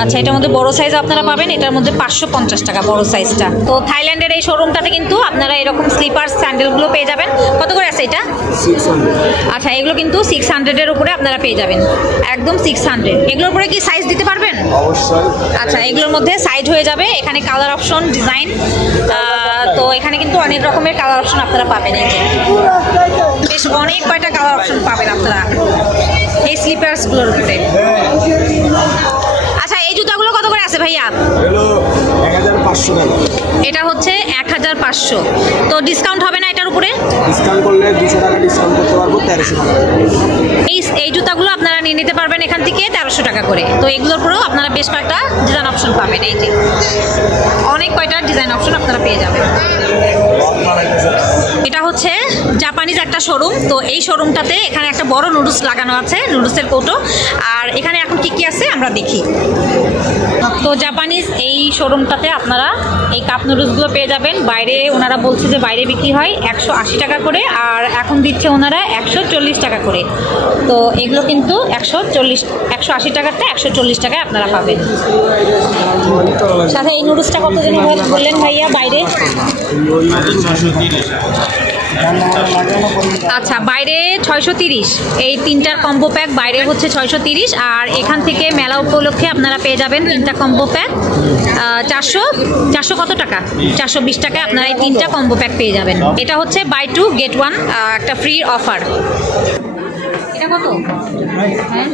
আচ্ছা এটার মধ্যে বড় সাইজ আপনারা পাবেন, এটার মধ্যে 550 টাকা বড় সাইজটা। তো থাইল্যান্ডের এই শোরুমটাতে কিন্তু আপনারা এরকম স্লিপার স্যান্ডেলগুলো পেয়ে যাবেন। কত করে আছে এটা? 600। আচ্ছা এগুলো কিন্তু 600-এর উপরে আপনারা পেয়ে যাবেন, একদম 600। এগুলোর উপরে কি সাইজ দিতে পারবেন? অবশ্যই। আচ্ছা এগুলোর মধ্যে সাইজ হয়ে যাবে। এখানে কালার অপশন, ডিজাইন, তো এখানে কিন্তু অনেক রকমের কালার অপশন আপনারা পাবেন। এই যে বেশ অনেক কয়টা কালার অপশন পাবেন আপনারা এই স্লিপার্সগুলোর উপরে। আচ্ছা এই জুতাগুলো কত করে আছে ভাইয়া? হলো 1500 টাকা। এটা হচ্ছে 1500। তো ডিসকাউন্ট হবে না এটার উপরে? ডিসকাউন্ট করলে 200 টাকা ডিসকাউন্ট করতে পারবো, 1300 টাকা। এই জুতাগুলো আপনারা নিয়ে নিতে পারবেন এখান থেকে 1300 টাকা করে। তো এগুলোর পরেও আপনারা বেশ কয়েকটা ডিজাইন অপশন পাবেন। এই যে অনেক কয়টা ডিজাইন অপশন আপনারা পেয়ে যাবেন। এটা হচ্ছে জাপানিজ একটা শোরুম। তো এই শোরুমটাতে এখানে একটা বড় নুডলস লাগানো আছে, নুডলসের কৌটো। আর এখানে এখন কি কি আছে আমরা দেখি। তো জাপানিজ এই শোরুমটাতে আপনারা এই কাপ নুডলসগুলো পেয়ে যাবেন। বাইরে ওনারা বলছে যে বাইরে বিক্রি হয় 180 টাকা করে, আর এখন দিচ্ছে ওনারা 140 টাকা করে। তো এগুলো কিন্তু 180 টাকারটা 140 টাকায় আপনারা পাবেন। সাথে এই নুডলসটা কত যেন বললেন ভাইয়া বাইরে? আচ্ছা বাইরে 630। এই তিনটার কম্বো প্যাক বাইরে হচ্ছে 630, আর এখান থেকে মেলা উপলক্ষে আপনারা পেয়ে যাবেন তিনটা কম্বো প্যাক 400 কত টাকা? 420 টাকায় আপনারা এই তিনটা কম্বো প্যাক পেয়ে যাবেন। এটা হচ্ছে বাই 2 গেট 1 একটা ফ্রি অফার। এটা কত? হ্যাঁ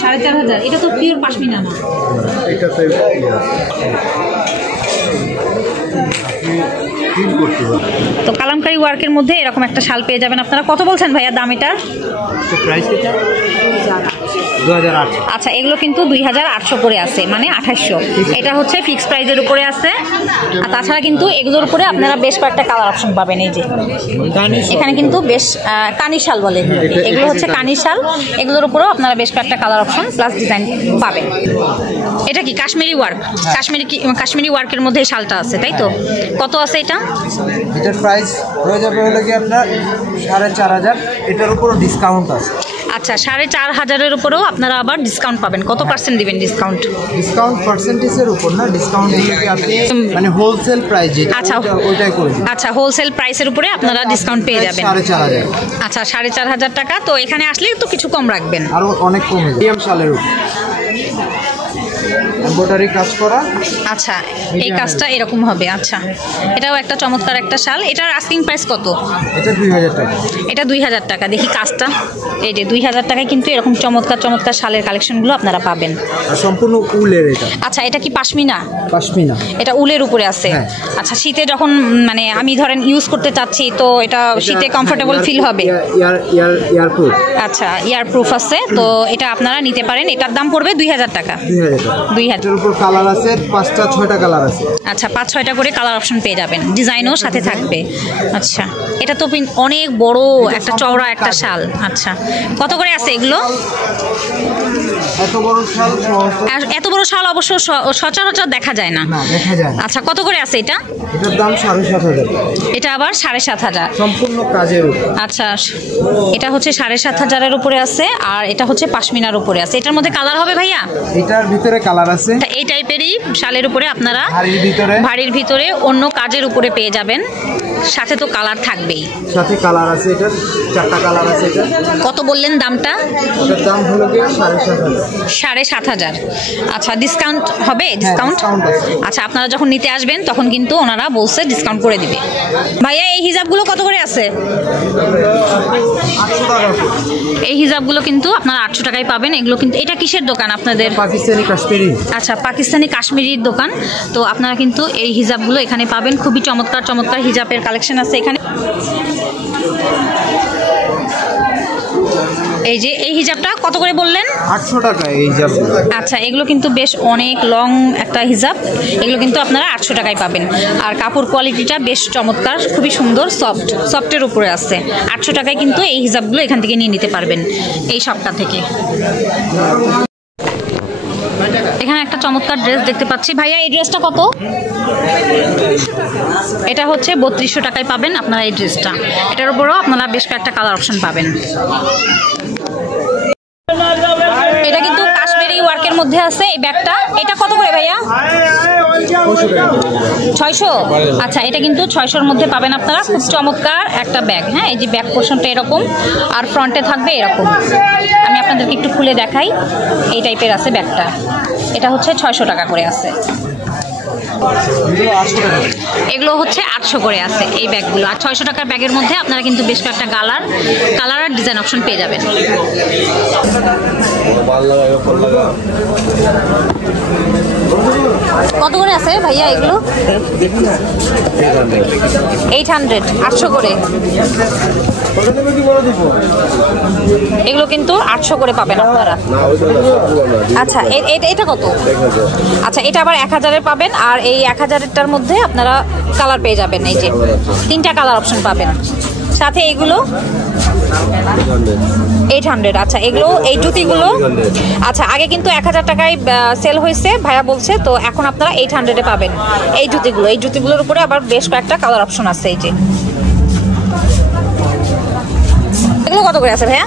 4500। এটা তো পিওর পাশমিনা না। তো কালামকারী ওয়ার্কের মধ্যে এরকম একটা শাল পেয়ে যাবেন আপনারা। কত বলছেন ভাইয়া দাম এটার? প্রাইস এটা 2008। আচ্ছা এগুলো কিন্তু 2800 করে আছে, মানে 2800। এটা হচ্ছে ফিক্স প্রাইজের উপরে আছে। আর তাছাড়া কিন্তু এগুলোর উপরে আপনারা বেশ কয়েকটা কালার অপশন পাবেন। এই যে এখানে কিন্তু বেশ কানি শাল বলে, এগুলো হচ্ছে কানি শাল। এগুলোর উপরেও আপনারা বেশ কয়েকটা কালার অপশন প্লাস ডিজাইন পাবেন। এটা কি কাশ্মীরি ওয়ার্ক? কাশ্মীরি ওয়ার্কের মধ্যে এই শালটা আছে, তাই তো? কত আছে এটা? এটার প্রাইস হয়ে যাবে হলো কি আপনার 4500। এটার উপরও ডিসকাউন্ট আছে। আচ্ছা 4500-এর উপরেও আপনারা আবার ডিসকাউন্ট পাবেন। কত পার্সেন্ট দিবেন ডিসকাউন্ট? ডিসকাউন্ট পার্সেন্টেজের উপর না, ডিসকাউন্ট যদি আপনি মানে হোলসেল প্রাইস যেটা আচ্ছা ওইটাই করে দিন। আচ্ছা হোলসেল প্রাইসের উপরে আপনারা ডিসকাউন্ট পেয়ে যাবেন। 4500। আচ্ছা 4500 টাকা। তো এখানে আসলে একটু কিছু কম রাখবেন। আরো অনেক কমে যাবে। মিডিয়াম শালের উপর এমব্রয়ডারি কাজ করা। আচ্ছা এই কাজটা এরকম হবে। আচ্ছা এটাও একটা চমৎকার একটা শাল। এটার আস্কিং প্রাইস কত? এটা 2000 টাকা। এটা 2000 টাকা। দেখি কাজটা, এই যে 2000 টাকায় কিন্তু এরকম চমৎকার চমৎকার শালের কালেকশনগুলো আপনারা পাবেন। আর সম্পূর্ণ উলের এটা। আচ্ছা এটা কি পাশমিনা? পাশমিনা। এটা উলের উপরে আছে। হ্যাঁ। আচ্ছা শীতে যখন মানে আমি ধরেন ইউজ করতে চাচ্ছি তো এটা শীতে কমফোর্টেবল ফিল হবে। ইয়ার প্রুফ। আচ্ছা ইয়ার প্রুফ আছে, তো এটা আপনারা নিতে পারেন। এটার দাম পড়বে 2000 টাকা। 2000 এর উপর কালার আছে 5টা 6টা কালার আছে। আচ্ছা 5-6টা করে কালার অপশন পেয়ে যাবেন, ডিজাইনও সাথে থাকবে। আচ্ছা এটা তো অনেক বড় একটা চওড়া একটা শাল। আচ্ছা কত করে আছে এগুলো? এত বড় শাল এত বড় শাল অবশ্য সচরাচর দেখা যায় না। না দেখা যায় না। আচ্ছা কত করে আছে এটা? এটার দাম 7500। এটা আবার 7500 সম্পূর্ণ কাজের উপর। আচ্ছা এটা হচ্ছে 7500-এর উপরে আছে, আর এটা হচ্ছে পাশমিনার উপরে আছে। এটার মধ্যে কালার হবে ভাইয়া? এটার ভিতরে কালার আছে। এই টাইপেরই শালের উপরে আপনারা ভারীর ভিতরে অন্য কাজের উপরে পেয়ে যাবেন, সাথে তো কালার থাকবেই। সাথে কালার আছে, এটার 4টা কালার আছে। এটা কত বললেন দামটা? এটার দাম হলো কি 7500। 7500। আচ্ছা ডিসকাউন্ট হবে? ডিসকাউন্ট আচ্ছা আপনারা যখন নিতে আসবেন তখন কিন্তু ওনারা বলছে ডিসকাউন্ট করে দিবে। ভাইয়া এই হিজাবগুলো কত করে আছে? 800 টাকা। এই হিজাবগুলো কিন্তু আপনারা 800 টাকায় পাবেন। এগুলো কিন্তু এটা কিসের দোকান আপনাদের? পাকিস্তানি কাশ্মীরি। আচ্ছা পাকিস্তানি কাশ্মীরির দোকান। তো আপনারা কিন্তু এই হিজাবগুলো এখানে পাবেন। খুবই চমৎকার চমৎকার হিজাবের কালেকশন আছে এখানে। এই যে এই হিজাবটা কত করে বললেন? 800 টাকা এই হিজাব। আচ্ছা এগুলো কিন্তু বেশ অনেক লং একটা হিজাব। এগুলো কিন্তু আপনারা 800 টাকায় পাবেন। আর কাপড় কোয়ালিটিটা বেশ চমৎকার, খুবই সুন্দর, সফটের উপরে আছে। 800 টাকায় কিন্তু এই হিজাবগুলো এখান থেকে নিয়ে নিতে পারবেন এই শপটা থেকে। এখানে একটা চমৎকার ড্রেস দেখতে পাচ্ছি। ভাইয়া এই ড্রেসটা কত? এটা হচ্ছে 3200 টাকায় পাবেন আপনারা এই ড্রেসটা। এটার উপরও আপনারা বেশ কয়েকটা কালার অপশন পাবেন। এটা কিন্তু কাশ্মীরি ওয়ার্কের মধ্যে আছে এই ব্যাগটা। এটা কত করে ভাইয়া? 600। আচ্ছা এটা কিন্তু 600-র মধ্যে পাবেন আপনারা। খুব চমৎকার একটা ব্যাগ। হ্যাঁ এই যে ব্যাগ পোর্শনটা এরকম, আর ফ্রন্টে থাকবে এরকম। আমি আপনাদেরকে একটু খুলে দেখাই। এই টাইপের আছে ব্যাগটা। এটা হচ্ছে 600 টাকা করে আছে। এগুলো হচ্ছে 800 করে আছে এই ব্যাগগুলো। আর 600 টাকার ব্যাগের মধ্যে আপনারা কিন্তু বেশ কয়েকটা কালার আর ডিজাইন অপশন পেয়ে যাবেন। কত করে আছে ভাইয়া এগুলো? 800, 800 করে। এগুলো কিন্তু 800 করে পাবেন আপনারা। আচ্ছা এটা কত? আচ্ছা এটা আবার 1000-এর পাবেন। আর এই 1000-এরটার মধ্যে আপনারা কালার পেয়ে যাবেন। এই যে 3টা কালার অপশন পাবেন। সাথে এগুলো 800। আচ্ছা এগুলো এই জুতিগুলো আচ্ছা আগে কিন্তু 1000 টাকায় সেল হয়েছে ভাইয়া বলছে, তো এখন আপনারা 800-এ পাবেন এই জুতিগুলোর উপরে আবার বেশ কয়েকটা কালার অপশন আছে। এই যে এগুলো কত করে আছে ভাইয়া?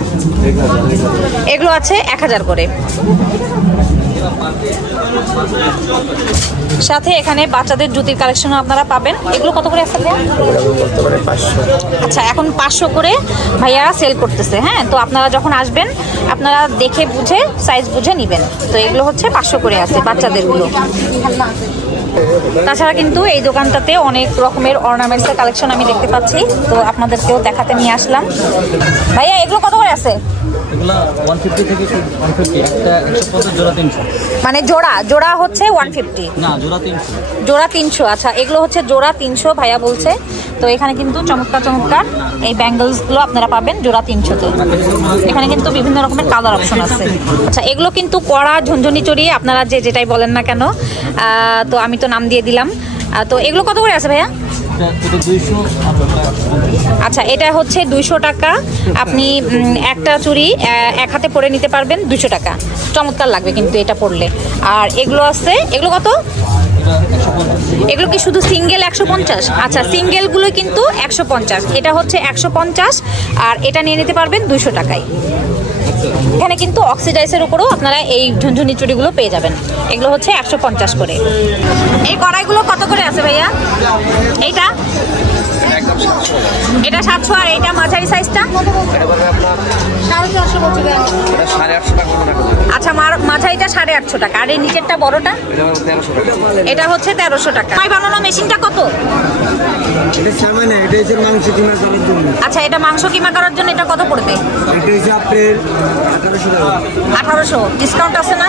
এগুলো আছে 1000 করে। সাথে এখানে বাচ্চাদের জুতির কালেকশনও আপনারা পাবেন। এগুলো কত করে আছে ভাইয়া? আচ্ছা এখন 500 করে ভাইয়া সেল করতেছে। হ্যাঁ তো আপনারা যখন আসবেন আপনারা দেখে বুঝে সাইজ বুঝে নেবেন। তো এগুলো হচ্ছে 500 করে আছে বাচ্চাদেরগুলো। তাছাড়া কিন্তু এই দোকানটাতে অনেক রকমের অর্নামেন্টসের কালেকশন আমি দেখতে পাচ্ছি, তো আপনাদেরকেও দেখাতে নিয়ে আসলাম। ভাইয়া এগুলো কত করে আছে? এগুলা 150 থেকে 150, একটা 150 জোড়া 300। মানে জোড়া হচ্ছে 150? না জোড়া 300। জোড়া 300। আচ্ছা এগুলো হচ্ছে জোড়া 300 ভাইয়া বলছে। তো এখানে কিন্তু চমৎকার এই ব্যাঙ্গলসগুলো আপনারা পাবেন জোড়া 300-তে। এখানে কিন্তু বিভিন্ন রকমের কালার অপশন আছে। আচ্ছা এগুলো কিন্তু কড়া ঝুনঝুনি চড়িয়ে আপনারা যেটাই বলেন না কেন, তো আমি তো নাম দিয়ে দিলাম। তো এগুলো কত করে আছে ভাইয়া? আচ্ছা এটা হচ্ছে 200 টাকা। আপনি একটা চুড়ি এক হাতে পরে নিতে পারবেন 200 টাকা। চমৎকার লাগবে কিন্তু এটা পরলে। আর এগুলো আছে, এগুলো কত? এগুলো কি শুধু সিঙ্গেল 150? আচ্ছা সিঙ্গেলগুলো কিন্তু 150। এটা হচ্ছে 150 আর এটা নিয়ে নিতে পারবেন 200 টাকায়। এখানে কিন্তু অক্সিডাইজের উপরেও আপনারা এই ঝুনঝুনি চুড়িগুলো পেয়ে যাবেন। এগুলো হচ্ছে 150 করে। এই কড়াইগুলো কত করে আছে ভাইয়া? এইটা এটা 700, আর এইটা মাঝারি সাইজটা আচ্ছা, মাঝারিটা 850 টাকা, আর এই নিচেরটা বড়টা এটা হচ্ছে 1300 টাকা। ভাই বানানো মেশিনটা কত? আচ্ছা, এটা মাংস কিমা করার জন্য এটা কত পড়বে? 1800। ডিসকাউন্ট আছে না?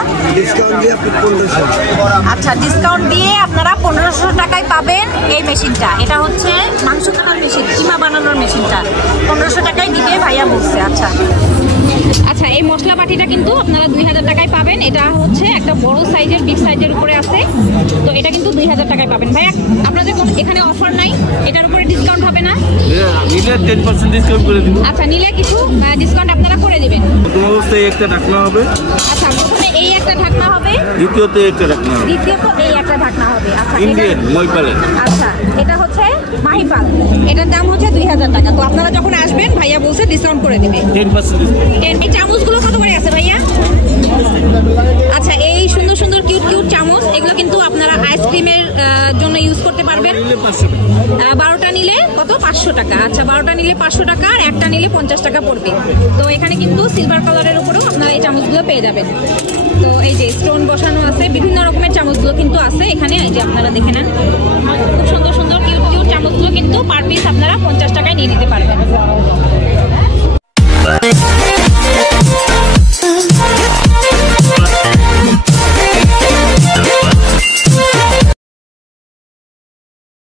আচ্ছা, ডিসকাউন্ট দিয়ে আপনারা 1500 টাকায় পাবেন এই মেশিনটা। এটা হচ্ছে মাংস কাটার মেশিন, কিমা বানানোর মেশিনটা 1500 টাকায় দিবে ভাইয়া বলছে। আচ্ছা আচ্ছা, এই মশলা বাটিটা কিন্তু আপনারা 2000 টাকায় পাবেন। এটা হচ্ছে একটা বড় সাইজের, বিগ সাইজের উপরে আছে, তো এটা কিন্তু 2000 টাকায় পাবেন। ভাইয়া আপনাদের কোনো এখানে অফার নাই? এটার উপরে ডিসকাউন্ট হবে না? নিলে 10% ডিসকাউন্ট করে দিব। আচ্ছা, নিলে কিছু ডিসকাউন্ট আপনারা করে দিবেন। প্রথম অবস্থায় একটা ঢাকনা হবে। আচ্ছা, প্রথমে এই একটা ঢাকনা হবে, দ্বিতীয়তে একটা ঢাকনা হবে, দ্বিতীয়ত এই একটা ঢাকনা হবে। আচ্ছা, ইন্ডিয়ান মইপালের। আচ্ছা, এটা হচ্ছে মাহিপাল, এটার দাম হচ্ছে 2000 টাকা। তো আপনারা যখন আসবেন ভাইয়া বলছে ডিসকাউন্ট করে দিবে 10% ডিসকাউন্ট। এই চামচগুলো কত করে আছে ভাইয়া? আচ্ছা, এই সুন্দর সুন্দর কিউট কিউট চামচ, এগুলো কিন্তু আপনারা আইসক্রিমের জন্য ইউজ করতে পারবেন। 12টা নিলে কত? 500 টাকা। আচ্ছা, 12টা নিলে 500 টাকা, আর একটা নিলে 50 টাকা পড়বে। তো এখানে কিন্তু সিলভার কালারের উপরেও আপনারা এই চামচগুলো পেয়ে যাবেন। তো এই যে স্টোন বসানো আছে, বিভিন্ন রকমের চামচগুলো কিন্তু আছে এখানে, এই যে আপনারা দেখে নেন। খুব সুন্দর সুন্দর কিউট কিউট চামচগুলো কিন্তু পার পিস আপনারা 50 টাকায় নিয়ে নিতে পারেন।